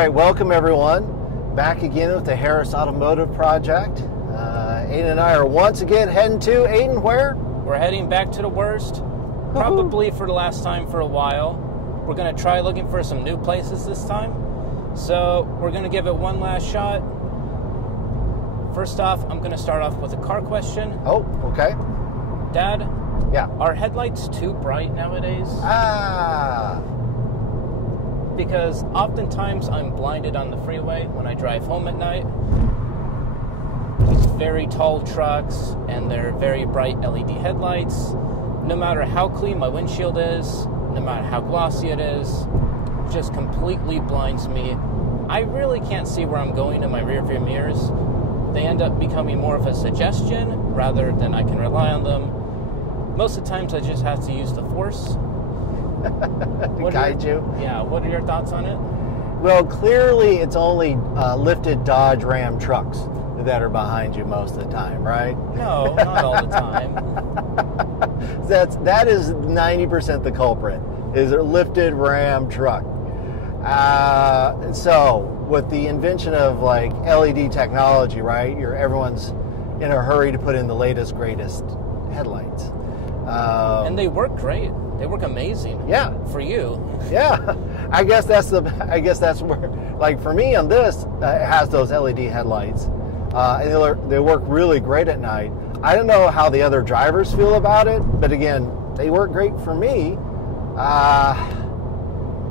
right, welcome everyone. Back again with the Harris Automotive Project. Aiden and I are once again heading to, Aiden, where? We're heading back to the worst, probably for the last time for a while. We're going to try looking for some new places this time. So we're going to give it one last shot. First off, I'm going to start off with a car question. Oh, okay. Dad? Yeah. Are headlights too bright nowadays? Because oftentimes I'm blinded on the freeway when I drive home at night. These very tall trucks and their very bright LED headlights. No matter how clean my windshield is, no matter how glossy it is, it just completely blinds me. I really can't see where I'm going in my rearview mirrors. They end up becoming more of a suggestion rather than I can rely on them. Most of the times I just have to use the force. To guide you? Yeah, what are your thoughts on it? Well, clearly it's only lifted Dodge Ram trucks that are behind you most of the time, right? No, not all the time. That is 90% the culprit, is a lifted Ram truck. So with the invention of like LED technology, right? Everyone's in a hurry to put in the latest, greatest headlights. And they work great. They work amazing. Yeah. For you. Yeah. I guess that's where, like for me on this, it has those LED headlights. And they work really great at night. I don't know how the other drivers feel about it, but again, they work great for me.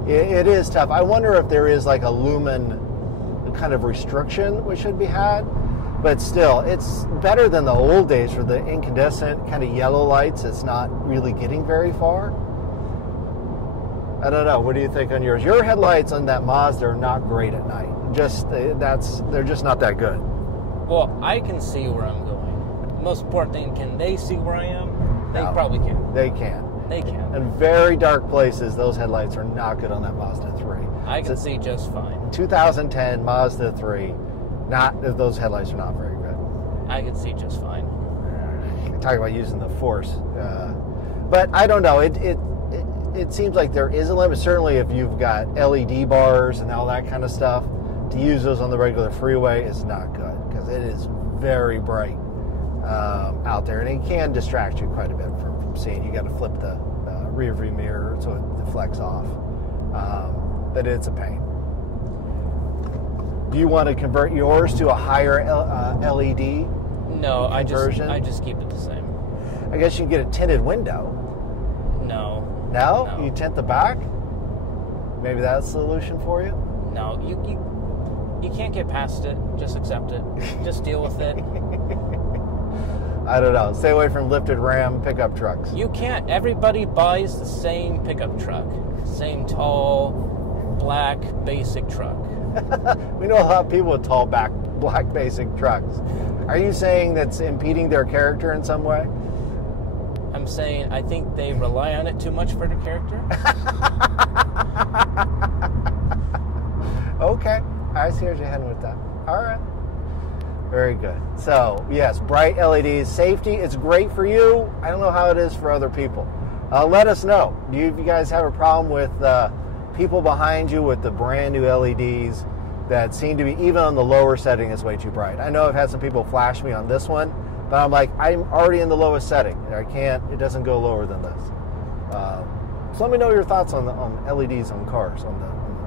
It is tough. I wonder if there is like a lumen kind of restriction which should be had. But still, it's better than the old days for the incandescent kind of yellow lights. It's not really getting very far. I don't know. What do you think on yours? Your headlights on that Mazda are not great at night. They're just not that good. Well, I can see where I'm going. The most important thing, can they see where I am? They probably can. They can. They can. In very dark places, those headlights are not good on that Mazda 3. I can see just fine. 2010 Mazda 3. Those headlights are not very good. I can see just fine. Talk about using the force, but I don't know. It seems like there is a limit. Certainly, if you've got LED bars and all that kind of stuff, to use those on the regular freeway is not good because it is very bright out there, and it can distract you quite a bit from seeing. You got to flip the rear view mirror so it deflects off, but it's a pain. Do you want to convert yours to a higher LED? No, conversion? I just keep it the same. I guess you can get a tinted window. No. No? You tint the back? Maybe that's the solution for you? No, you can't get past it. Just accept it. Just deal with it. I don't know. Stay away from lifted Ram pickup trucks. You can't. Everybody buys the same pickup truck. Same tall, black, basic truck. We know a lot of people with tall black basic trucks. Are you saying that's impeding their character in some way? I'm saying I think they rely on it too much for their character. Okay. I see where you're heading with that. All right. Very good. So, yes, bright LEDs, safety, it's great for you. I don't know how it is for other people. Let us know. Do you guys have a problem with people behind you with the brand new LEDs that seem to be, even on the lower setting, is way too bright? I know I've had some people flash me on this one, but I'm like, I'm already in the lowest setting. It doesn't go lower than this. So let me know your thoughts on LEDs on cars, on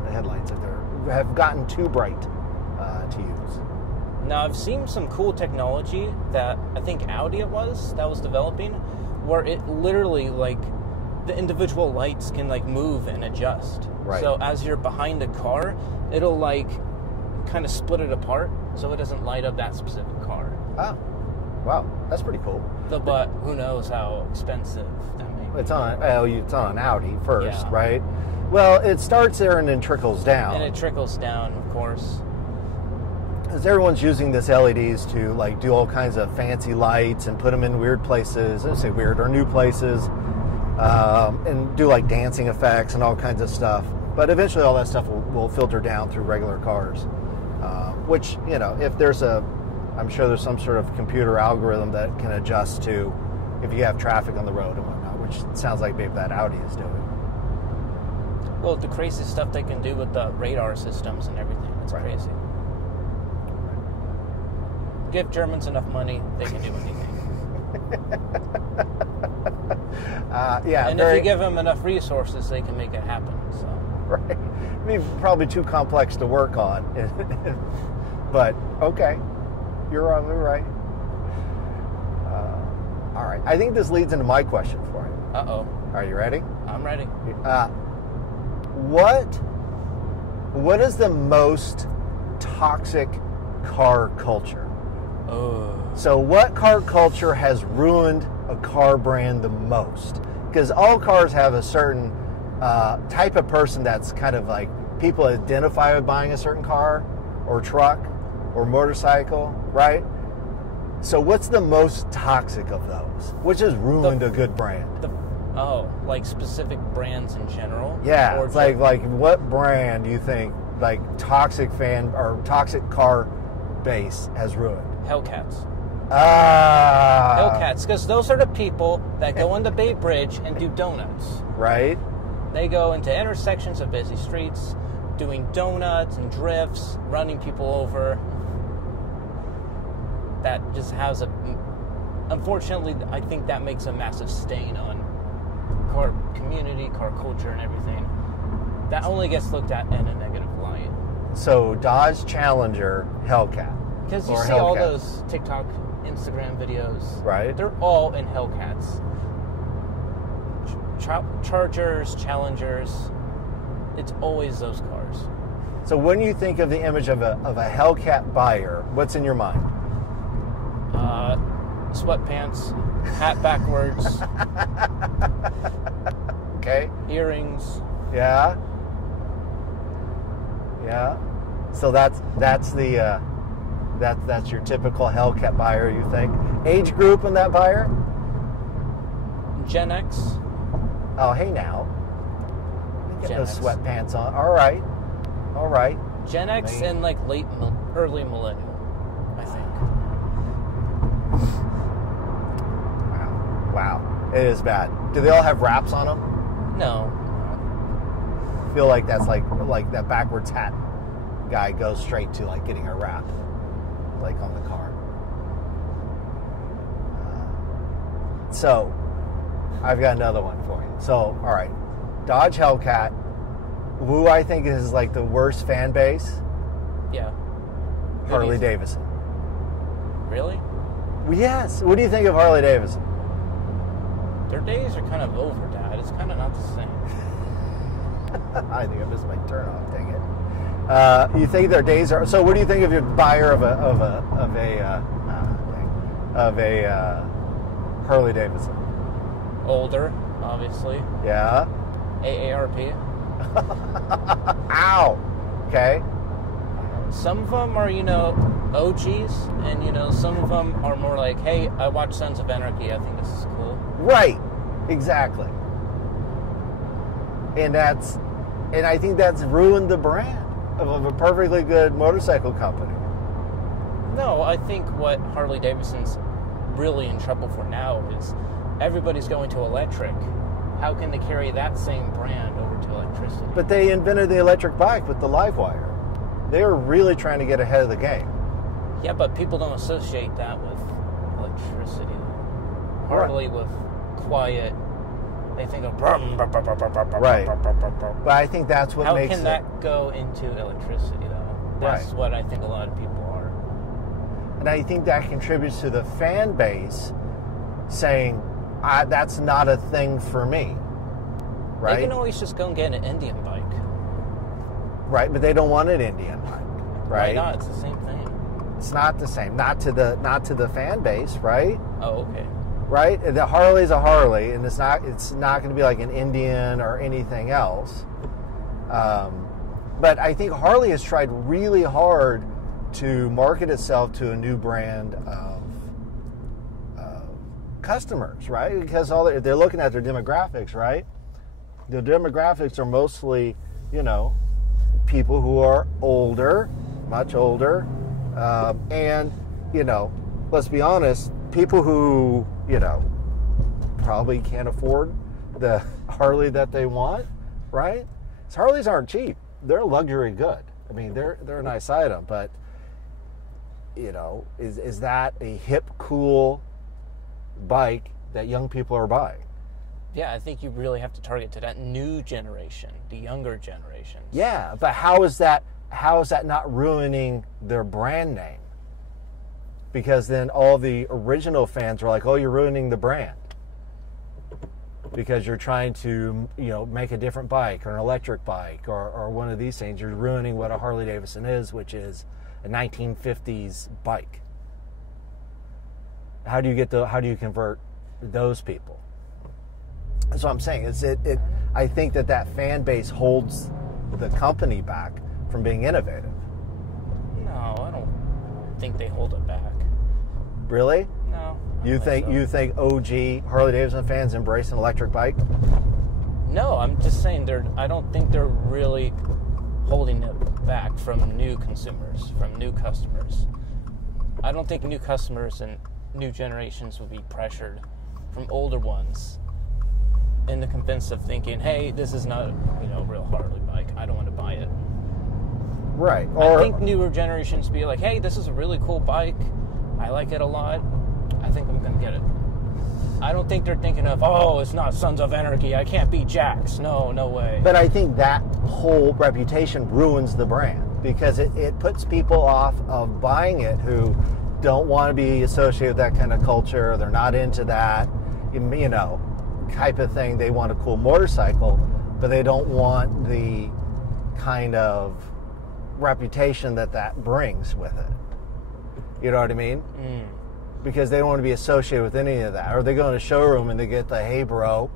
the headlights, if they have gotten too bright to use. Now, I've seen some cool technology that I think Audi that was developing, where it literally, like, the individual lights can, like, move and adjust. Right. So as you're behind a car, it'll, like, kind of split it apart so it doesn't light up that specific car. Oh, wow. That's pretty cool. But who knows how expensive that may be. It's on an Audi first, Yeah. right? Well, it starts there and then trickles down. And it trickles down, of course. Because everyone's using this LEDs to like do all kinds of fancy lights and put them in weird places. I say weird, or new places, and do like dancing effects and all kinds of stuff. But eventually, all that stuff will filter down through regular cars. Which, you know, I'm sure there's some sort of computer algorithm that can adjust to if you have traffic on the road and whatnot, which sounds like maybe that Audi is doing. Well, the crazy stuff they can do with the radar systems and everything. It's crazy. Give Germans enough money, they can do anything. Yeah. And if you give them enough resources, they can make it happen. So. Right. I mean, probably too complex to work on. But, okay. You're right. All right. I think this leads into my question for you. Uh-oh. Are you ready? I'm ready. What is the most toxic car culture? Oh. So what car culture has ruined a car brand the most? Because all cars have a certain type of person that's kind of like people identify with buying a certain car or truck or motorcycle, right? So what's the most toxic of those? Which has ruined a good brand? Like specific brands in general? Yeah, or it's like what brand do you think like toxic fan or toxic car base has ruined? Hellcats. Ah. Hellcats, because those are the people that go into Bay Bridge and do donuts. Right. They go into intersections of busy streets, doing donuts and drifts, running people over. That just has unfortunately, I think that makes a massive stain on car community, car culture, and everything. That only gets looked at in a negative light. So Dodge Challenger Hellcat. Because you see all those TikTok, Instagram videos. Right. They're all in Hellcats. Chargers, Challengers. It's always those cars. So when you think of the image of a Hellcat buyer, what's in your mind? Sweatpants, hat backwards. Okay. Earrings. Yeah. So that's the that's your typical Hellcat buyer, you think? Age group in that buyer? Gen X. Oh, hey now. Get Gen those X. sweatpants on. All right. Gen X and like early millennial, I think. Wow. It is bad. Do they all have wraps on them? No. I feel like that's like that backwards hat guy goes straight to like getting a wrap, like on the car. So, I've got another one for you. So, all right, Dodge Hellcat, who I think is like the worst fan base. Yeah. Harley Davidson. Really? Yes. What do you think of Harley Davidson? Their days are kind of over, Dad. It's kind of not the same. I think I missed my turn off. Dang it. You think their days are? So, what do you think of your buyer of a Harley Davidson? Older, obviously. Yeah. AARP. Ow. Okay. Some of them are, OGs, and, some of them are more like, hey, I watch Sons of Anarchy. I think this is cool. Right. Exactly. And I think that's ruined the brand of a perfectly good motorcycle company. No, I think what Harley Davidson's really in trouble for now is everybody's going to electric. How can they carry that same brand over to electricity? But they invented the electric bike with the live wire. They were really trying to get ahead of the game. Yeah, but people don't associate that with electricity. Harley with quiet. They think of right. But I think that's what makes it. How can that go into electricity, though? That's what I think a lot of people are. And I think that contributes to the fan base saying, that's not a thing for me. Right? They can always just go and get an Indian bike. Right, but they don't want an Indian bike. Right? Why not? It's the same thing. It's not the same. Not to the fan base, right? Oh, okay. Right? The Harley's a Harley, and it's not going to be like an Indian or anything else. But I think Harley has tried really hard to market itself to a new brand of customers, right? Because they're looking at their demographics, right? The demographics are mostly, people who are older, much older, and, let's be honest, people who, probably can't afford the Harley that they want, right? So Harleys aren't cheap. They're a luxury good. I mean, they're a nice item, but is that a hip, cool bike that young people are buying? Yeah, I think you really have to target to that new generation, the younger generations. Yeah, but how is that not ruining their brand name? Because then all the original fans are like, "Oh, you're ruining the brand." Because you're trying to, make a different bike or an electric bike or one of these things. You're ruining what a Harley Davidson is, which is a 1950s bike. How do you convert those people? That's what I'm saying. I think that fan base holds the company back from being innovative. No, I don't think they hold it back. Really? No. You think OG Harley Davidson fans embrace an electric bike? No, I'm just saying I don't think they're really holding it back from new consumers, from new customers. I don't think new customers and new generations will be pressured from older ones in the convince of thinking, hey, this is not a real Harley bike. I don't want to buy it. Right. I think newer generations be like, hey, this is a really cool bike. I like it a lot. I think I'm going to get it. I don't think they're thinking of, oh, it's not Sons of Anarchy. I can't beat Jax. No way. But I think that whole reputation ruins the brand because it puts people off of buying it who don't want to be associated with that kind of culture. They're not into that, type of thing. They want a cool motorcycle, but they don't want the kind of reputation that brings with it. You know what I mean? Mm. Because they don't want to be associated with any of that. Or they go in a showroom and they get the, hey, bro,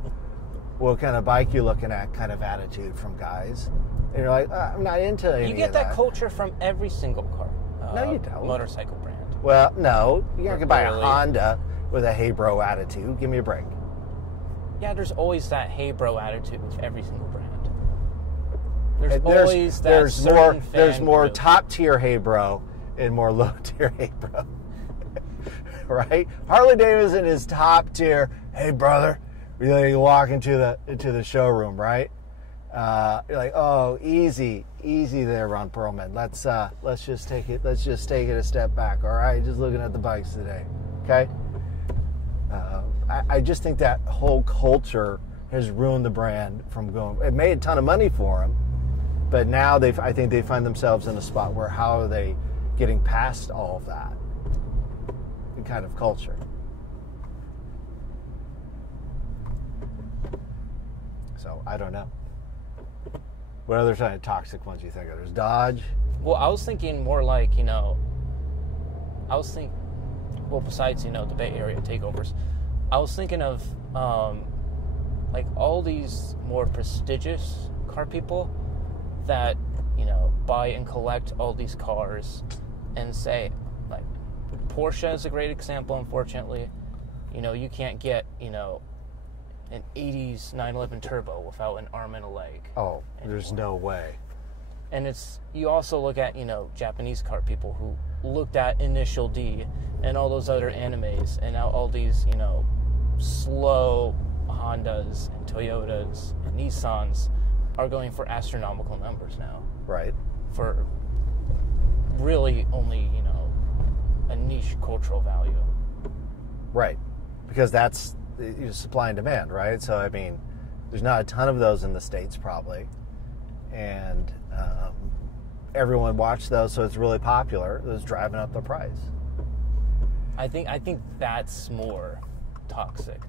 what kind of bike you looking at kind of attitude from guys. And you're like, I'm not into any of that. You get that culture from every single car. No, you don't. Motorcycle brand. Well, no. You're not going to buy a Honda with a hey, bro attitude. Give me a break. Yeah, there's always that hey, bro attitude with every single brand. There's more top tier hey, bro and more low tier hey, bro. Right? Harley Davidson is top tier. Hey, brother, you walk into the showroom, right? You're like, oh, easy there, Ron Perlman. Let's just take it a step back. All right, just looking at the bikes today. Okay. I just think that whole culture has ruined the brand from going. It made a ton of money for them, but now I think they find themselves in a spot where how are they getting past all of that kind of culture? So I don't know. What other kind of toxic ones do you think of? There's Dodge. Well, I was thinking more like, besides, the Bay Area takeovers, I was thinking of, like all these more prestigious car people that, buy and collect all these cars and say, like, Porsche is a great example, unfortunately. You can't get, an 80s 911 Turbo without an arm and a leg. Oh, there's no way. And you also look at, Japanese car people who looked at Initial D and all those other animes, and now all these, slow Hondas and Toyotas and Nissans are going for astronomical numbers now. Right. For really only, a niche cultural value. Right. Because that's supply and demand, right? So, I mean, there's not a ton of those in the States probably. And everyone watched those, so it's really popular. It was driving up the price. I think that's more toxic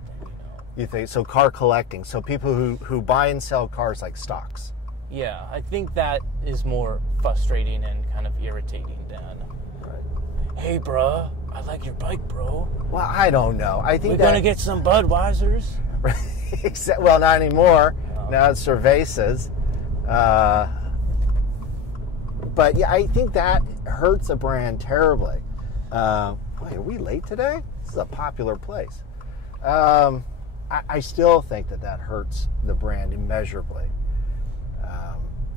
than, You think so? Car collecting, so people who buy and sell cars like stocks. Yeah, I think that is more frustrating and kind of irritating than, right. Hey, bruh, I like your bike, bro. Well, I don't know. I think we're gonna get some Budweisers. Well, not anymore. Oh. Now it's Cervezas. But yeah, I think that hurts a brand terribly. Boy, are we late today? This is a popular place. I still think that hurts the brand immeasurably.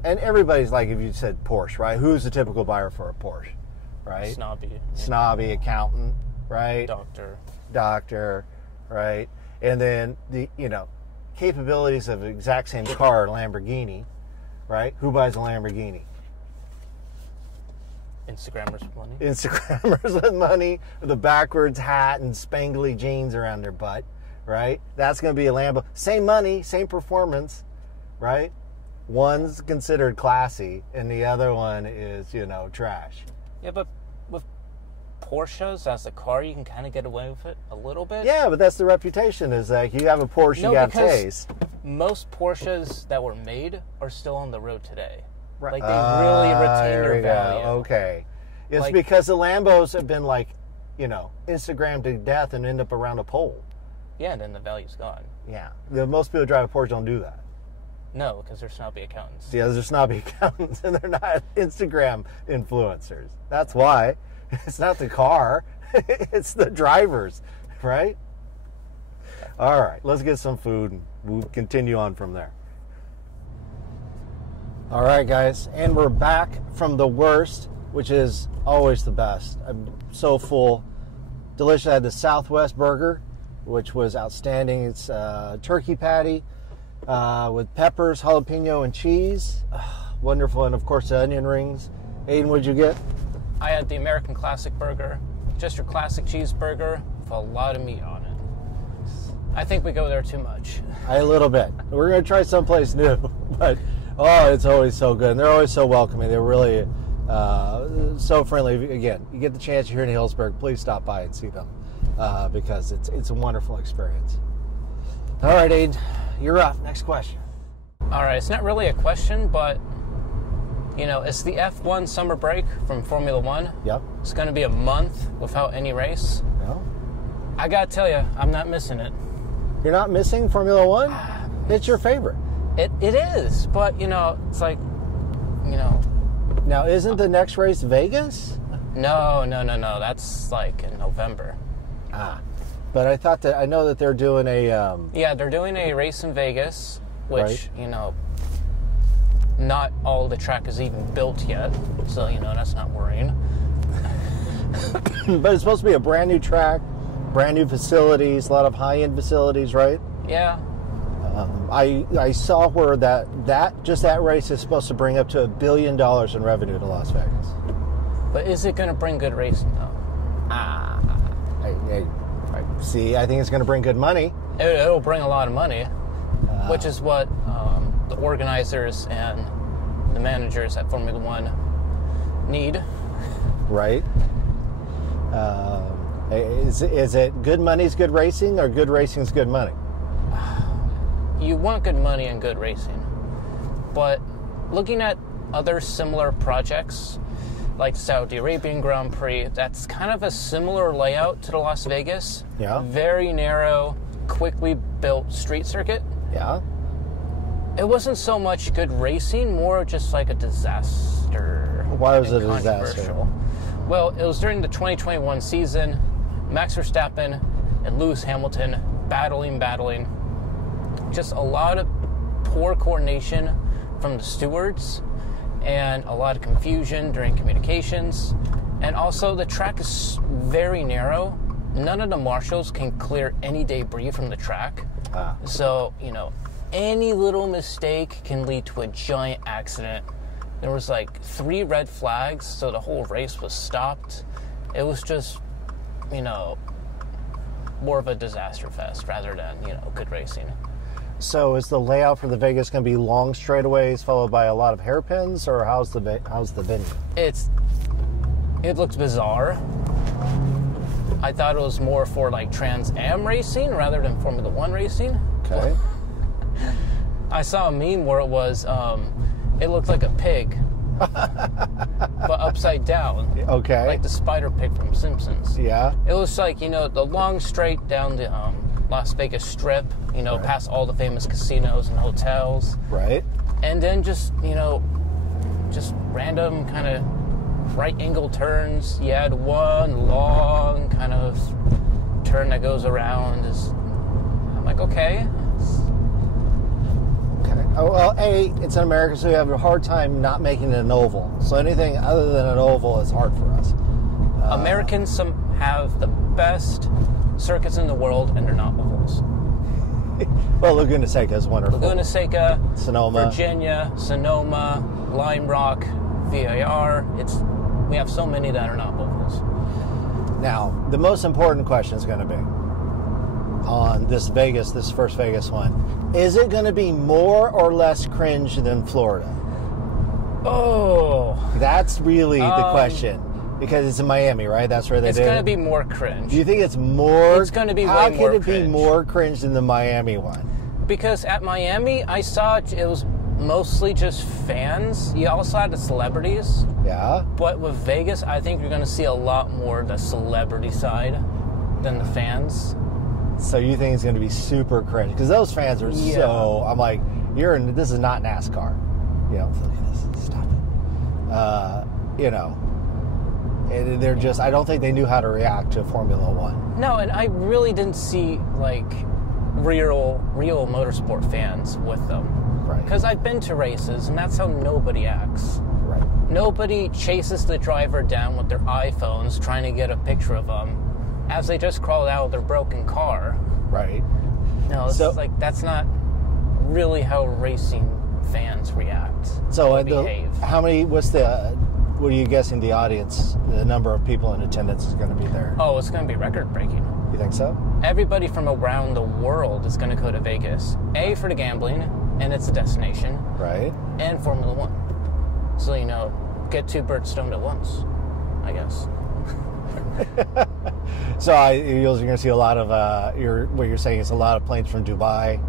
And everybody's like, if you said Porsche, right? Who's the typical buyer for a Porsche, right? Snobby accountant, right? Doctor, right? And then the capabilities of the exact same car, Lamborghini, right? Who buys a Lamborghini? Instagrammers with money. Instagrammers with money, with a backwards hat and spangly jeans around their butt, right? That's going to be a Lambo. Same money, same performance, right? One's considered classy, and the other one is, trash. Yeah, but with Porsches as a car, you can kind of get away with it a little bit. Yeah, but that's the reputation, is like you have a Porsche, you got taste. Most Porsches that were made are still on the road today. Right. Like, they really retain their value. Okay. It's Like, because the Lambos have been Instagrammed to death and end up around a pole. Yeah, and then the value's gone. Yeah. Most people who drive a Porsche don't do that. No, because they're snobby accountants. Yeah, they're snobby accountants, and they're not Instagram influencers. That's why. It's not the car. It's the drivers, right? All right, let's get some food, and we'll continue on from there. All right, guys, and we're back from the worst, which is always the best. I'm so full. Delicious. I had the Southwest burger, which was outstanding. It's turkey patty with peppers, jalapeno, and cheese. Wonderful. And, of course, the onion rings. Aiden, what'd you get? I had the American Classic Burger, just your classic cheeseburger with a lot of meat on it. I think we go there too much. A little bit. We're going to try someplace new, but it's always so good. And they're always so welcoming. They're really so friendly. Again, you get the chance, you're here in Hillsburg, please stop by and see them because it's a wonderful experience. All right, Aiden, you're up. Next question. All right, it's not really a question, but, it's the F1 summer break from Formula One. Yep. It's going to be a month without any race. No. I got to tell you, I'm not missing it. You're not missing Formula One? It's your favorite. It is, but, it's like, Now, isn't the next race Vegas? No. That's like in November. But I know that they're doing a... Yeah, they're doing a race in Vegas, which, Right. Not all the track is even built yet, so, that's not worrying. But it's supposed to be a brand new track, brand new facilities, a lot of high-end facilities, right? Yeah. I saw where that race is supposed to bring up to $1 billion in revenue to Las Vegas. But is it going to bring good racing, though? I think it's going to bring good money. It'll bring a lot of money, which is what the organizers and the managers at Formula One need. Right. Is it good money's good racing or good racing's good money? You want good money and good racing. But looking at other similar projects, like Saudi Arabian Grand Prix, that's kind of a similar layout to the Las Vegas. Yeah. Very narrow, quickly built street circuit. Yeah. It wasn't so much good racing, more just like a disaster. Why was it a controversial. disaster? Well, it was during the 2021 season. Max Verstappen and Lewis Hamilton battling. Just a lot of poor coordination from the stewards and a lot of confusion during communications. And also, the track is very narrow. None of the marshals can clear any debris from the track. So, any little mistake can lead to a giant accident. There was like 3 red flags, so the whole race was stopped. It was just, more of a disaster fest rather than, good racing. So is the layout for the Vegas going to be long straightaways followed by a lot of hairpins, or how's the venue? It looks bizarre. I thought it was more for like Trans Am racing rather than Formula One racing. Okay. I saw a meme where it was, it looked like a pig, but upside down. Okay. Like the spider pig from Simpsons. Yeah. It was like, the long straight down the Las Vegas Strip, Right. past all the famous casinos and hotels. Right. And then just random kind of right angle turns. You had one long kind of turn that goes around. I'm like, okay. Okay. Oh, well, it's in America, so we have a hard time not making it an oval. So anything other than an oval is hard for us. Americans have the best circuits in the world, and they're not ovals. Well, Laguna Seca is wonderful. Laguna Seca, Sonoma. Virginia, Sonoma, Lime Rock, VAR. We have so many that are not ovals. Now, the most important question is going to be on this first Vegas one. Is it going to be more or less cringe than Florida? Oh. That's really the question. Because it's in Miami, right? That's where they did it. It's going to be more cringe. Do you think it's more? It's going to be How way more could it cringe. be more cringe than the Miami one? Because at Miami, I saw it was mostly just fans. You also had the celebrities. Yeah. But with Vegas, I think you're going to see a lot more the celebrity side than the fans. So you think it's going to be super cringe? Because those fans are so... I'm like, this is not NASCAR. You know, look at this. Stop it. You know, and they're just... I don't think they knew how to react to Formula One. No, and I really didn't see, like, real motorsport fans with them. Right. Because I've been to races, and that's how nobody acts. Right. Nobody chases the driver down with their iPhones trying to get a picture of them as they just crawled out of their broken car. Right. No, that's not really how racing fans react. So behave. What are you guessing the audience, the number of people in attendance is going to be there? Oh, it's going to be record-breaking. You think so? Everybody from around the world is going to go to Vegas. A, for the gambling, and it's a destination. Right. And Formula One. So, get two birds stoned at once, I guess. So you're going to see a lot of, what you're saying is a lot of planes from Dubai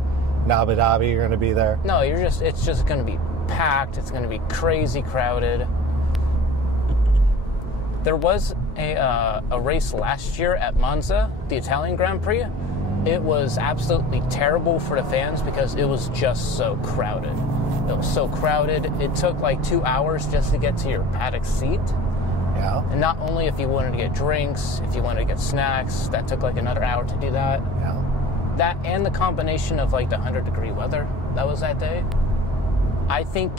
and Abu Dhabi are going to be there? No, it's just going to be packed. It's going to be crazy crowded. There was a race last year at Monza, the Italian Grand Prix. It was absolutely terrible for the fans because it was just so crowded. It was so crowded. It took like 2 hours just to get to your paddock seat. Yeah. And not only if you wanted to get drinks, if you wanted to get snacks, that took like another hour to do that. Yeah. That and the combination of like the 100-degree weather that was that day. I think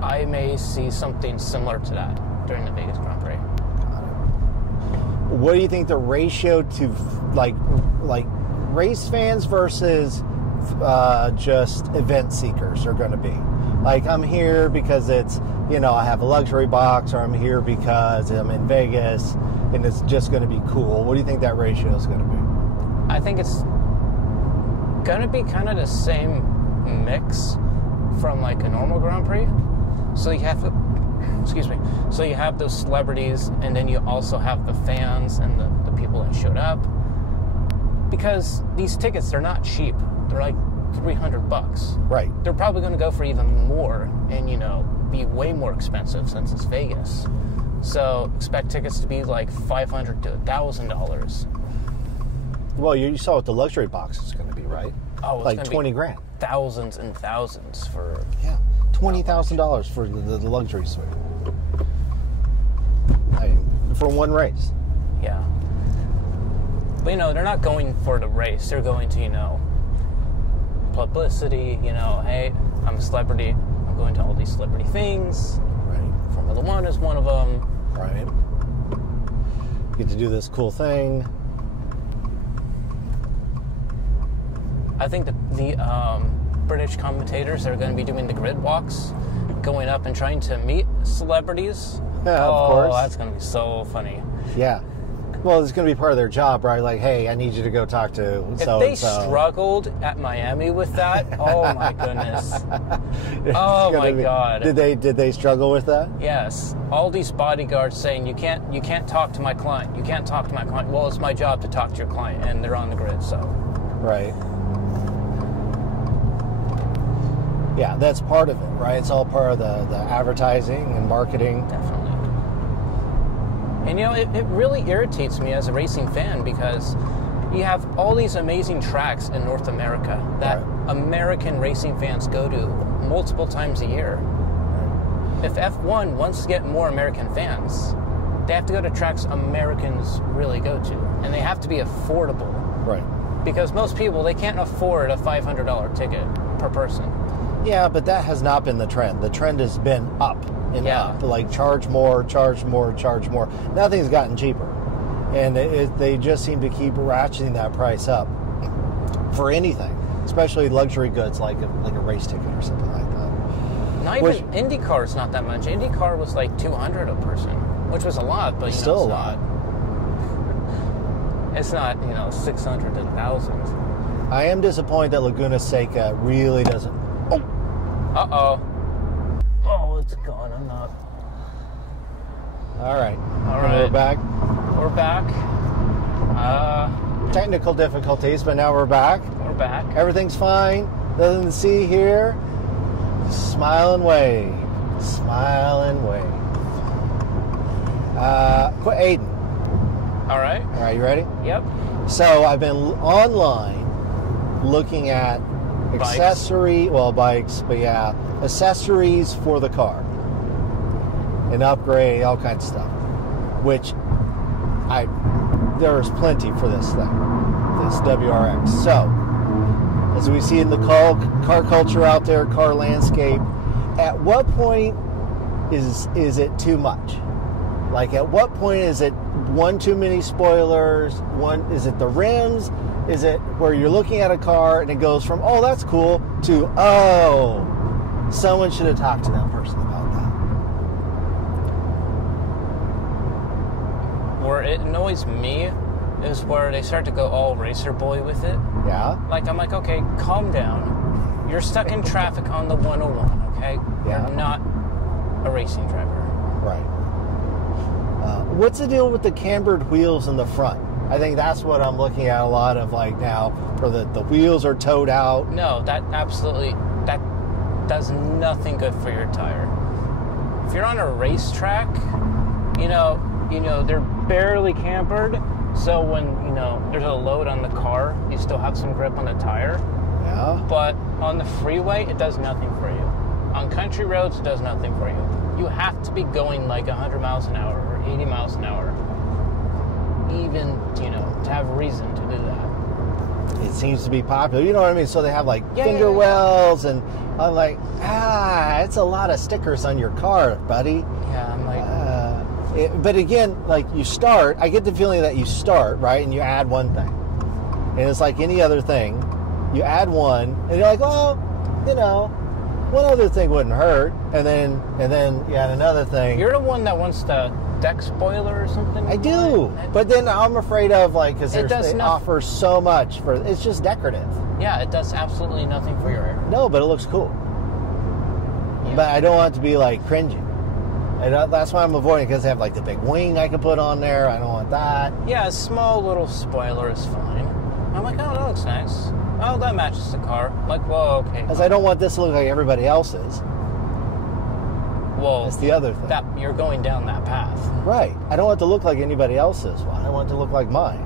I may see something similar to that during the Vegas Grand Prix. What do you think the ratio to like race fans versus just event seekers are going to be? Like, I'm here because it's, I have a luxury box, or I'm here because I'm in Vegas and it's just going to be cool. What do you think that ratio is going to be? I think it's going to be kind of the same mix from like a normal Grand Prix. So you have So you have those celebrities, and then you also have the fans and the people that showed up. Because these tickets, they're not cheap. They're like $300. Right. They're probably going to go for even more and, be way more expensive since it's Vegas. So expect tickets to be like $500 to $1,000. Well, you saw what the luxury box is going to be, right? Oh, it's like gonna $20 be grand. Thousands and thousands for... Yeah, $20,000 for the luxury suite. For one race. Yeah. But, they're not going for the race. They're going to, publicity, hey, I'm a celebrity. I'm going to all these celebrity things. Right. Formula One is one of them. Right. Get to do this cool thing. I think the British commentators are going to be doing the grid walks, going up and trying to meet celebrities. Yeah, of course. Oh, that's going to be so funny. Yeah. Well, it's going to be part of their job, right? Like, hey, I need you to go talk to so-and-so. If they struggled at Miami with that, oh my goodness. Oh my God. Did they struggle with that? Yes. All these bodyguards saying, you can't talk to my client. You can't talk to my client. Well, it's my job to talk to your client, and they're on the grid, so. Right. Yeah, that's part of it, right? It's all part of the advertising and marketing. Definitely. And it really irritates me as a racing fan because you have all these amazing tracks in North America that American racing fans go to multiple times a year. Right. If F1 wants to get more American fans, they have to go to tracks Americans really go to. And they have to be affordable. Right. Because most people, they can't afford a $500 ticket per person. Yeah, but that has not been the trend. The trend has been up and up. Like, charge more, charge more, charge more. Nothing's gotten cheaper. And they just seem to keep ratcheting that price up for anything. especially luxury goods like a race ticket or something like that. Not even IndyCar is not that much. IndyCar was like $200 a person, which was a lot, but still a lot. It's not, $600 to $1,000. I am disappointed that Laguna Seca really doesn't. Oh, oh, it's gone. I'm not. All right. All right. We're back. We're back. Technical difficulties, but now we're back. We're back. Everything's fine. Nothing to see here. Smile and wave. Smile and wave. Aiden. All right. All right, you ready? Yep. So I've been online looking at bikes, but yeah, accessories for the car. And upgrade, all kinds of stuff. Which there's plenty for this thing, this WRX. So, as we see in the car culture out there, car landscape, at what point is it too much? Like, at what point is it one too many spoilers? Is it the rims? Is it where you're looking at a car and it goes from, oh, that's cool, to, oh, someone should have talked to that person about that? Where it annoys me is where they start to go all racer boy with it. Yeah. Like, I'm like, okay, calm down. You're stuck in traffic on the 101, okay? Yeah. You're not a racing driver. Right. What's the deal with the cambered wheels in the front? I think that's what I'm looking at a lot of like now, where the wheels are towed out. No, that does nothing good for your tire. If you're on a racetrack, they're barely cambered, so when, there's a load on the car, you still have some grip on the tire. Yeah. But on the freeway, it does nothing for you. On country roads, it does nothing for you. You have to be going like 100 miles an hour or 80 miles an hour, even, to have reason to do that. It seems to be popular. You know what I mean? So they have like finger wells, and I'm like, it's a lot of stickers on your car, buddy. Yeah, I'm like... but again, like you start, I get the feeling that you start, right, and you add one thing. And it's like any other thing. You add one, and you're like, well, one other thing wouldn't hurt. And then you add another thing. You're the one that wants the deck spoiler or something? I do. But then I'm afraid of, like, because they offer so much for, it's just decorative. Yeah, it does absolutely nothing for your air. No, but it looks cool. Yeah. But I don't want it to be, like, cringy. That's why I'm avoiding it, because they have, like, the big wing I can put on there. I don't want that. Yeah, a small little spoiler is fine. I'm like, oh, that looks nice. Oh, that matches the car. I'm like, well, okay. Because I don't want this to look like everybody else's. Well, that's the other thing. That you're going down that path. Right. I don't want it to look like anybody else's one. I want it to look like mine.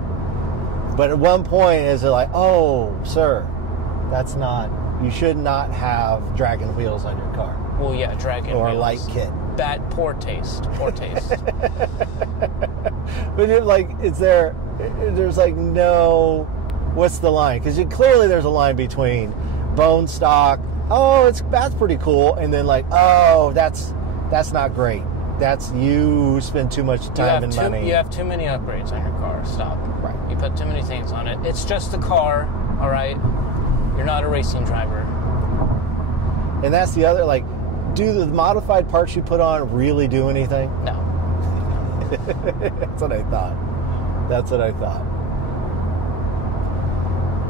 But at one point, is it like, oh, sir, that's not, you should not have dragon wheels on your car. Well, yeah, dragon or wheels. Or a light kit. Bad, poor taste. Poor taste. But there's like no, what's the line? Because clearly there's a line between bone stock, oh, that's pretty cool, and then like, oh, that's not great. That's, you spend too much time and money. You have too many upgrades on your car. Stop. Right. You put too many things on it. It's just a car, all right? You're not a racing driver. And that's the other, like, do the modified parts you put on really do anything? No. That's what I thought.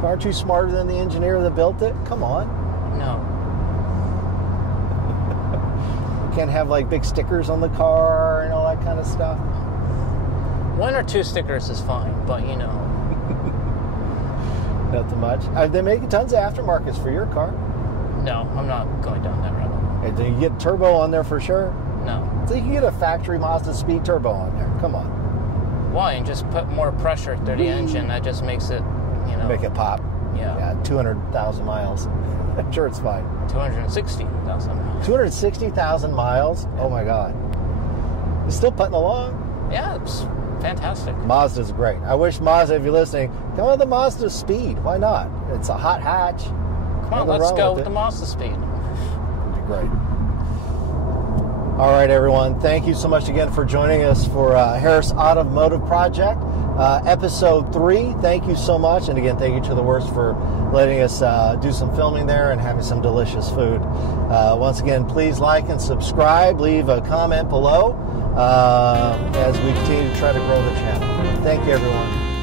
Aren't you smarter than the engineer that built it? Come on. No. You can't have like big stickers on the car and all that kind of stuff. 1 or 2 stickers is fine, but not too much. They make tons of aftermarkets for your car. No, I'm not going down that road. Okay, do you get turbo on there for sure? No. So you can get a factory Mazda speed turbo on there. Come on. Why? And just put more pressure through the engine. That just makes it, make it pop. Yeah. 200,000 miles. I'm sure it's fine. 260,000 miles. 260,000 miles? Oh my God. It's still putting along. Yeah, it's fantastic. Mazda's great. I wish Mazda, if you're listening, come on the Mazda Speed. Why not? It's a hot hatch. Come on, let's go with the Mazda Speed. It'd be great. All right, everyone. Thank you so much again for joining us for Harris Automotive Project. Episode 3, thank you so much. And again, thank you to the Worst for letting us do some filming there and having some delicious food. Once again, please like and subscribe. Leave a comment below as we continue to try to grow the channel. Thank you, everyone.